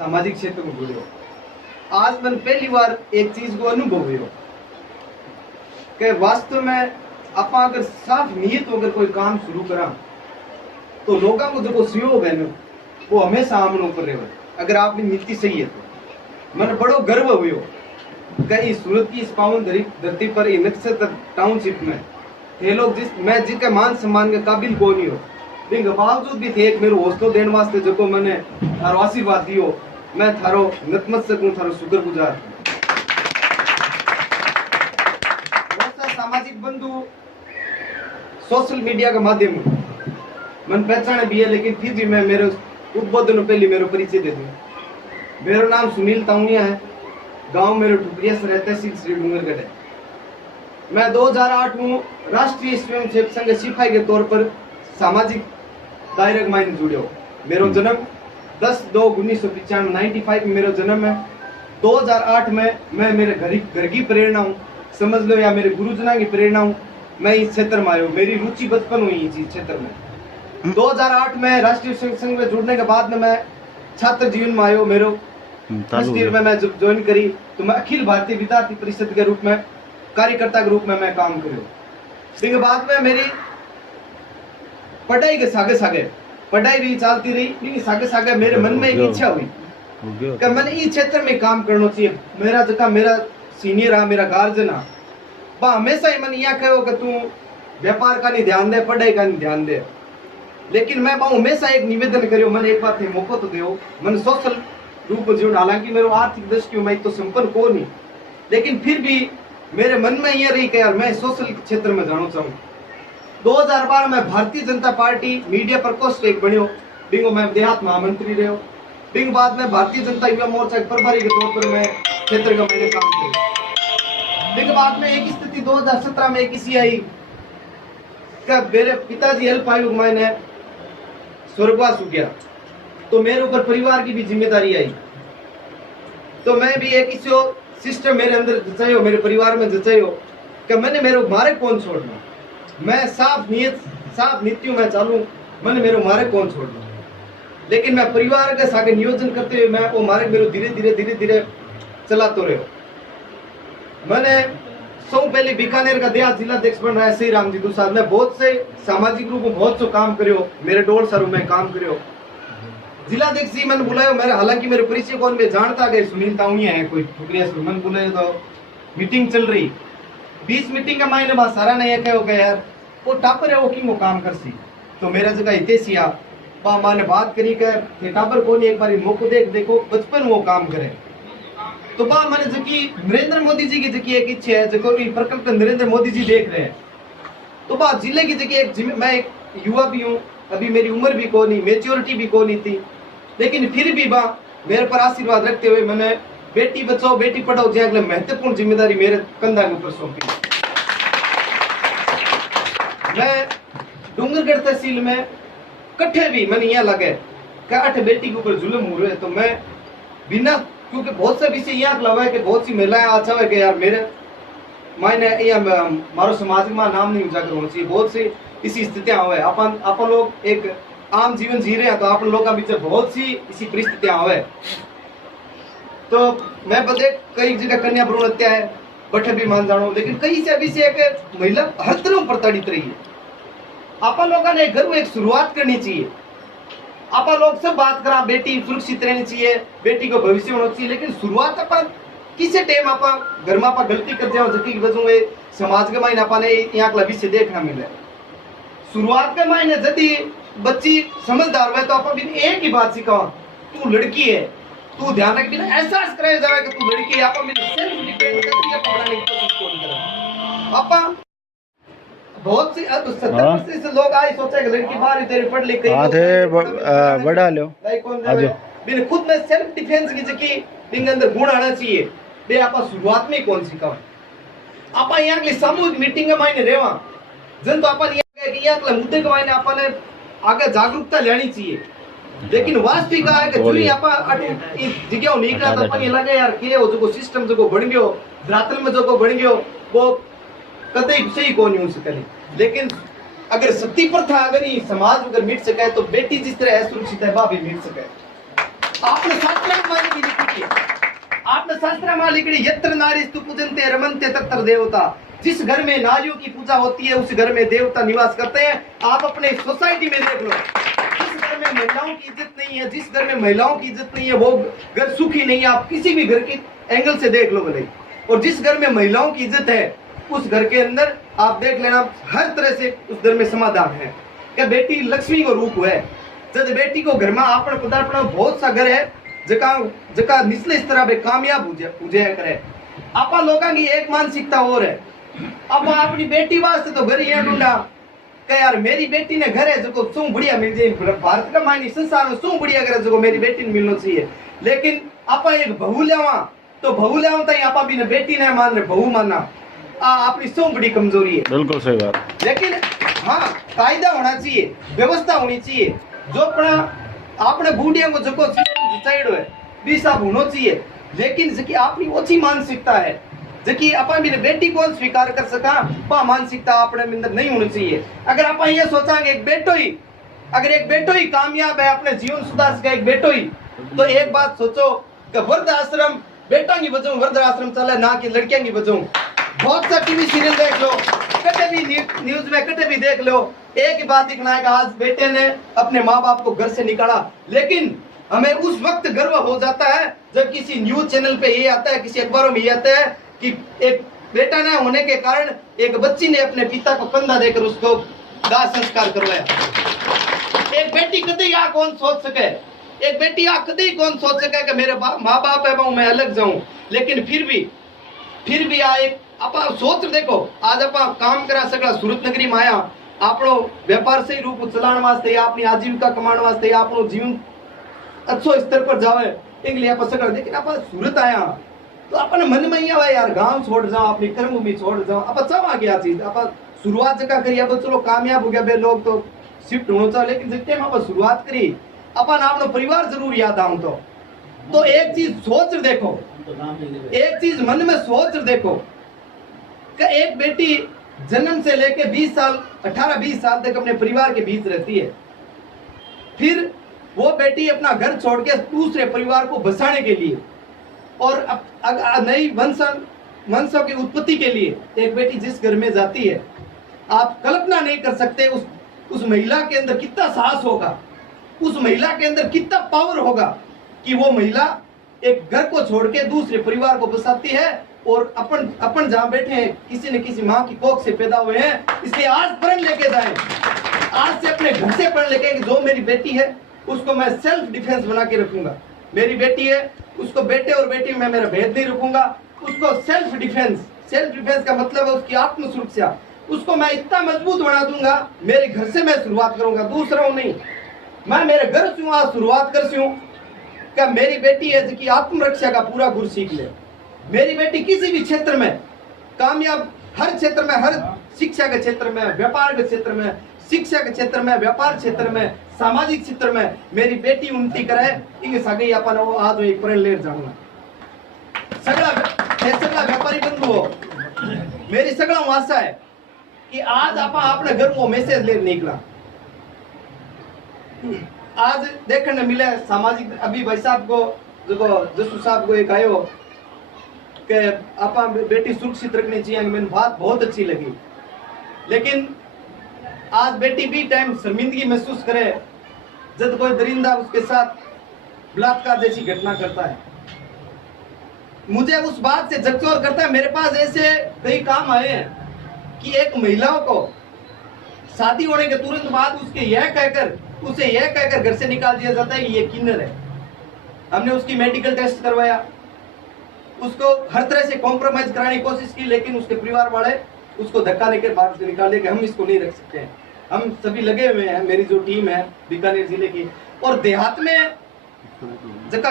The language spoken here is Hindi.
सामाजिक क्षेत्र में जुड़े हो। आज मैंने पहली बार एक चीज को अनुभव हुई कि वास्तव में आप अगर साफ नियत होकर कोई काम शुरू करा तो लोगों को जो सहयोग है ना वो हमेशा आमने ऊपर रहे। अगर आपकी नीति सही है तो मैंने बड़ो गर्व हुई कि सूरत की इस पावन धरती पर नक्षत्र टाउनशिप में ये लोग जिसके मान सम्मान के काबिल को नहीं हो लेकिन बावजूद भी थे एक मेरे हौसलो देने वास्ते जो मैंने थारो आशीर्वाद दियो, मैं थारो नतमस्तक हूं, थारो शुक्रगुजार हूं। बहुत सा सामाजिक बंधु सोशल मीडिया का माध्यम मन पहचाने भी है, लेकिन फिर भी मैं मेरे उद्बोधन पहले मेरे परिचय दे दूं। मेरा नाम सुनील ताउनिया है, गांव मेरे ठुकरिया से रहते श्री डूंगरगढ़ है। मैं 2008 में राष्ट्रीय स्वयंसेवक संघ सिपाही के तौर पर सामाजिक दायरे में जुड़े। मेरा जन्म 10/2/1995 95 में मेरा जन्म है। 2008 में मैं मेरे घर की प्रेरणा हूँ, समझ लो, या मेरे गुरुजना की प्रेरणा हूँ, मैं इस क्षेत्र में आया हूँ। मेरी रुचि बचपन हुई इस क्षेत्र में। 2008 में राष्ट्रीय स्वयं संघ में जुड़ने के बाद में मैं छात्र जीवन में आयो। मेरे फर्स्ट ईयर में मैं जब ज्वाइन करी तो मैं अखिल भारतीय विद्यार्थी परिषद के रूप में कार्यकर्ता के रूप में मैं काम करूँ। इसके बाद में मेरी पढ़ाई के सागे सागे पढ़ाई भी चलती रही, लेकिन सागे सागे मेरे मन में एक इच्छा हुई कि मैंने इस क्षेत्र में काम करना चाहिए। मेरा जगह मेरा सीनियर है, मेरा गार्जियन है, वह हमेशा ही मैंने यह कहो कि तू व्यापार का नहीं ध्यान दे, पढ़ाई का नहीं ध्यान दे। लेकिन मैं हमेशा एक निवेदन करो, मैंने एक बार थे मौका तो दो, मैंने सोशल रूप में जीवन, हालांकि मेरे आर्थिक दृष्टि में तो संपन्न को नहीं, लेकिन फिर भी मेरे मन में यह रही कि यार मैं सोशल क्षेत्र में जाना चाहूँ। 2012 में भारतीय जनता पार्टी मीडिया प्रकोष्ठ एक बनियो, बिंगो मैं देहात महामंत्री रहो। बिंग बाद में भारतीय जनता युवा मोर्चा के प्रभारी के तौर पर मैं क्षेत्र का मैंने काम किया। बिंग बाद में एक स्थिति 2017 में एक इसी आई कि मेरे पिताजी हेल्प आयोग मैंने स्वर्गवास हो गया, तो मेरे ऊपर परिवार की भी जिम्मेदारी आई। तो मैं भी एक इसी सिस्टम मेरे अंदर जचायो, मेरे परिवार में जचायो कि मैंने मेरे मारे कौन छोड़ना, मैं साफ नीतियों में चालू, मैंने मेरे मारे कौन छोड़ना। लेकिन मैं परिवार के साथ नियोजन करते हुए मैं वो मारे मेरे धीरे धीरे चलाते रहो। मैंने पहले बीकानेर का देहात जिला अध्यक्ष बन रहा है श्री राम जी साहब। मैं बहुत से सामाजिक रूप में बहुत सो काम करो, मेरे 1.5 साल में काम करो। जिला अध्यक्ष जी मैंने बुलाया, मेरे हालांकि मेरे परिचय कौन में जानता गए सुनील ताउनिया है कोई ठुकरिया से, मैंने बुलाया तो मीटिंग चल रही। 20 मीटिंग का मायने बात सारा नहीं है कहो यार वो टापर है वो की वो काम कर सी, तो मेरा जगह हितेशिया बा माने बात करी कर टापर को नहीं एक बार मौको देखो बचपन वो काम करे। तो बा मैंने जबकि नरेंद्र मोदी जी की जबकि एक इच्छा है जो प्रकल्प नरेंद्र मोदी जी देख रहे हैं, तो बा जिले की जगह एक मैं एक युवा भी हूँ, अभी मेरी उम्र भी को नहीं, मेच्योरिटी भी को नहीं थी, लेकिन फिर भी बा मेरे पर आशीर्वाद रखते हुए मैंने बेटी बचाओ बेटी पढ़ाओ जो अगले महत्वपूर्ण जिम्मेदारी मेरे कंधा के ऊपर सौंपी। मैं डूंगरगढ़ तहसील में कट्ठे भी मैंने यह लगे कि 8 बेटी के ऊपर जुल्म हो रहे, तो मैं बिना, क्योंकि बहुत से विषय यहाँ लगा है कि बहुत सी महिलाएं अच्छा है कि यार मेरे मायने मारो समाज में नाम नहीं उजागर होना चाहिए। बहुत सी इसी स्थितियां हुए, अपन लोग एक आम जीवन जी रहे हैं, तो आप लोगों का बीच बहुत सी इसी परिस्थितियां हुए। तो मैं बता कई जगह कन्या भ्रूण हत्या है, बठे भी मान जानो, लेकिन कई से अभी से एक महिला हर तरह प्रताड़ित रही है। आप लोगों ने घर में एक शुरुआत करनी चाहिए। आप लोग सब बात करा बेटी सुरक्षित रहनी चाहिए, बेटी को भविष्य होना चाहिए, लेकिन शुरुआत अपन किसी टाइम आप घर में आप गलती कर जाओ जबकि वजह समाज के मायने अपन यहाँ भविष्य देखना मिले। शुरुआत के मायने यदि बच्ची समझदार है तो आप एक ही बात सिखाओ, तू लड़की है, तू ध्यान रख, बिना एहसास कराया जाए कि तू लड़की है, आप सेल्फ डिपेंड करके पढ़ाने की कोशिश करो। आप बहुत सी 70% से लोग आई सोचे कि लड़की बाहर तेरे पढ़ लिख गई आधे बढ़ा लो बिना खुद में सेल्फ डिफेंस की जकी बिंग अंदर गुण आना चाहिए। बे आप शुरुआत में कौन सिखाओ, आप यहाँ के सामूहिक मीटिंग में मायने रेवा जन तो अपन यहाँ के मुद्दे के मायने अपन आगे जागरूकता लेनी चाहिए। लेकिन वास्तविक है कि जो जगह निकला तो अपन ये लगे यार के जो सिस्टम जो बढ़ गयो धरातल में जो बढ़ गयो वो कतई सही कौन हो सके। लेकिन अगर सती प्रथा अगर ये समाज अगर मिट सके तो बेटी जिस तरह असुरक्षित है वह भी मिट सके। आपने शास्त्रामध्ये भी लिखी है, आपने शास्त्रामध्ये लिखी यत्र नारीस्तु पूजन्ते रमन्ते तत्र देवता। जिस घर में नारियों की पूजा होती है उस घर में देवता निवास करते हैं। आप अपने सोसाइटी में देख लो, जिस घर में महिलाओं की इज्जत नहीं है, जिस घर में महिलाओं की इज्जत नहीं है वो घर सुखी नहीं है। आप किसी भी घर के एंगल से देख लो भले, और जिस घर में महिलाओं की इज्जत है उस घर के अंदर आप देख लेना हर तरह से उस घर में समाधान है। क्या बेटी लक्ष्मी को रूप है, जब बेटी को घर में आपण पदार्पण बहुत सा घर है जका निचले स्तर पे कामयाब पूजा करे। आपा लोगों की एक मानसिकता और है, अब अपनी बेटी वास्ते तो घर ये ढूंढा कि यार मेरी बेटी ने घर है जो शू बढ़िया मिल जाए, भारत का मायने संसार में शू बढ़िया करे जो मेरी बेटी ने मिलना चाहिए। लेकिन आपा एक बहू लेवा तो बहू लेवा तो आपा भी ने बेटी ने मान रहे बहू मानना अपनी शू बड़ी कमजोरी है। बिल्कुल सही बात। लेकिन हाँ कायदा होना चाहिए, व्यवस्था होनी चाहिए, जो अपना आपने बूढ़िया को जो चाहिए है भी सब होना चाहिए। लेकिन जबकि आपकी ओछी मानसिकता है जबकि अपन भी बेटी को स्वीकार कर सका वह मानसिकता अपने अंदर नहीं होनी चाहिए। अगर आप ये सोचांगे एक बेटो ही कामयाब है अपने जीवन सुधार सके एक बेटो ही, तो एक बात सोचो कि वृद्ध आश्रम बेटों की वजह वृद्ध आश्रम चले ना कि लड़कियों की वजह। बहुत सा टीवी सीरियल देख लो, कटे भी न्यूज में कटे भी देख लो, एक ही बात दिखना है कि आज बेटे ने अपने माँ बाप को घर से निकाला। लेकिन हमें उस वक्त गर्व हो जाता है जब किसी न्यूज चैनल पे ये आता है, किसी अखबारों में ये आता है कि एक बेटा न होने के कारण एक बच्ची ने अपने पिता को कंधा देकर उसको दाह संस्कार करवाया। एक बेटी कभी आ कौन सोच सके, एक बेटी आ कभी कौन सोच सके कि मेरे माँ बाप है वो मैं अलग जाऊं। लेकिन फिर भी आ एक आप सोच देखो, आज आप काम करा सकला सूरत नगरी में आया आपनो व्यापार सही रूप चलाने वास्ते या अपनी आजीविका कमाने वास्ते या अपनो जीवन अच्छो स्तर पर जावे एक लिए आप सकला। लेकिन आप सूरत आया तो अपने मन में ये आवे यार गांव छोड़ जाओ, अपनी कर्मभूमि छोड़ जाओ। आप चाह गया चीज आप शुरुआत जगह करी, अब चलो कामयाब हो गया बे लोग तो शिफ्ट होना चाहिए। लेकिन जितने में आप शुरुआत करी अपन अपना परिवार जरूर याद आऊं तो एक चीज सोच देखो, एक चीज मन में सोच देखो कि एक बेटी जन्म से लेके 20 साल 18-20 साल तक अपने परिवार के बीच रहती है, फिर वो बेटी अपना घर छोड़ के दूसरे परिवार को बसाने के लिए और नई वंशों की उत्पत्ति के लिए एक बेटी जिस घर में जाती है आप कल्पना नहीं कर सकते उस महिला के अंदर कितना साहस होगा, उस महिला के अंदर कितना पावर होगा कि वो महिला एक घर को छोड़ के दूसरे परिवार को बसाती है। और अपन जहाँ बैठे हैं किसी न किसी माँ की कोख से पैदा हुए हैं, इसलिए आज प्रण लेके जाएं, आज से अपने घर से प्रण लेके कि जो मेरी बेटी है उसको मैं सेल्फ डिफेंस बना के रखूंगा। मेरी बेटी है उसको बेटे और बेटी में मेरा भेद नहीं रखूंगा, उसको सेल्फ डिफेंस का मतलब है उसकी आत्म सुरक्षा, उसको मैं इतना मजबूत बना दूंगा। मेरे घर से मैं शुरुआत करूंगा, दूसरा नहीं, मैं मेरे घर से आज शुरुआत कर क्या मेरी बेटी है जिसकी आत्मरक्षा का पूरा गुर सीख ले। मेरी बेटी किसी भी क्षेत्र में कामयाब, हर क्षेत्र में, हर शिक्षा के क्षेत्र में, व्यापार के क्षेत्र में, शिक्षा के क्षेत्र में, व्यापार क्षेत्र में, सामाजिक क्षेत्र में मेरी बेटी उन्नति करे इंगे सगई अपन आज एक प्रण ले जाऊंगा। सगला व्यापारी बंधु हो, मेरी सगला आशा है कि आज आप अपने घर को मैसेज ले निकला। आज देखने मिले सामाजिक, अभी भाई साहब को जसू साहब को एक आयो कि आप बेटी सुरक्षित रखनी चाहिए, मैंने बात बहुत अच्छी लगी। लेकिन आज बेटी भी टाइम शर्मिंदगी महसूस करे जब कोई दरिंदा उसके साथ बलात्कार जैसी घटना करता है, मुझे उस बात से झकझोर करता है। मेरे पास ऐसे कई काम आए हैं कि एक महिला को शादी होने के तुरंत बाद उसे यह कहकर घर से निकाल दिया जाता है कि ये किन्नर है। हमने उसकी मेडिकल टेस्ट करवाया, उसको हर तरह से कॉम्प्रोमाइज कराने की कोशिश की, लेकिन उसके परिवार वाले उसको धक्का लेकर बाहर से निकाल दिया कि हम इसको नहीं रख सकते हैं। हम सभी लगे हुए हैं, मेरी जो टीम है बीकानेर जिले की और देहात में जगह